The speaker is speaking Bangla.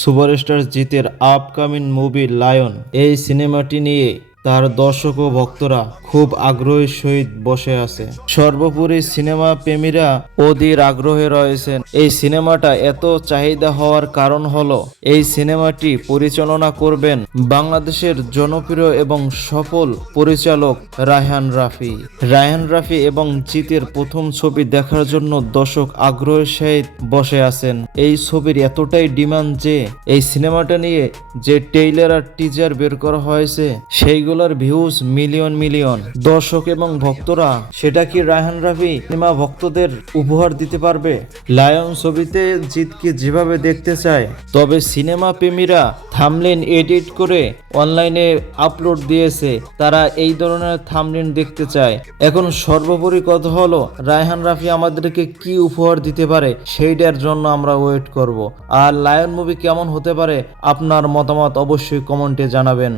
সুপারস্টার জিতের আপকামিং মুভি লায়ন এই সিনেমাটি নিয়ে তার দর্শক ও ভক্তরা খুব আগ্রহের সহিত বসে আছে। সর্বোপরি সিনেমা প্রেমীরা অধীর আগ্রহে রয়েছেন। এই সিনেমাটা এত চাহিদা হওয়ার কারণ হলো এই সিনেমাটি পরিচালনা করবেন বাংলাদেশের জনপ্রিয় এবং সফল পরিচালক রায়হান রাফি। রায়হান রাফি এবং জিতের প্রথম ছবি দেখার জন্য দর্শক আগ্রহের সহিত বসে আছেন। এই ছবির এতটাই ডিমান্ড যে এই সিনেমাটা নিয়ে যে ট্রেইলার আর টিজার বের করা হয়েছে সেইগুলোর ভিউজ মিলিয়ন মিলিয়ন। দর্শক এবং ভক্তরা সেটা কি রায়হান রাফি সিনেমা ভক্তদের উপহার দিতে পারবে? লায়ন ছবিতে জিতকে যেভাবে দেখতে চায়, তবে সিনেমা প্রেমীরা থাম্বনেল এডিট করে অনলাইনে আপলোড দিয়েছে, তারা এই ধরনের থাম্বনেল দেখতে চায়। এখন সর্বোপরি কথা হলো রায়হান রাফি আমাদেরকে কি উপহার দিতে পারে সেইটার জন্য আমরা ওয়েট করব। আর লায়ন মুভি কেমন হতে পারে আপনার মতামত অবশ্যই কমেন্টে জানাবেন।